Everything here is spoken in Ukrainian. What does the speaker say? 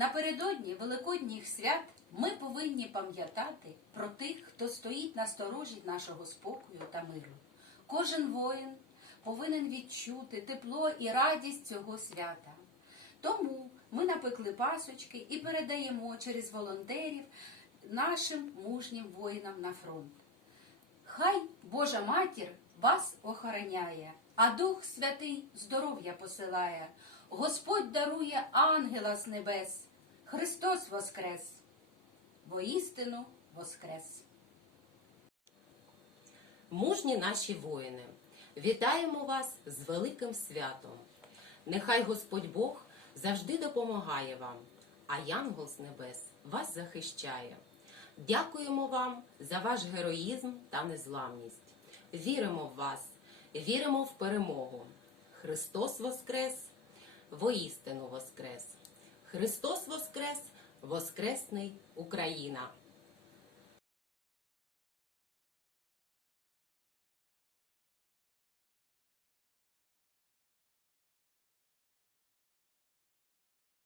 Напередодні Великодніх свят ми повинні пам'ятати про тих, хто стоїть на сторожі нашого спокою та миру. Кожен воїн повинен відчути тепло і радість цього свята. Тому ми напекли пасочки і передаємо через волонтерів нашим мужнім воїнам на фронт. Хай Божа матір вас охороняє, а Дух Святий здоров'я посилає. Господь дарує ангела з небес. Христос воскрес! Воістину воскрес! Мужні наші воїни, вітаємо вас з великим святом. Нехай Господь Бог завжди допомагає вам, а Янгол з небес вас захищає. Дякуємо вам за ваш героїзм та незламність. Віримо в вас, віримо в перемогу. Христос Воскрес, воістину Воскрес! Христос Воскрес, Воскресний Україна!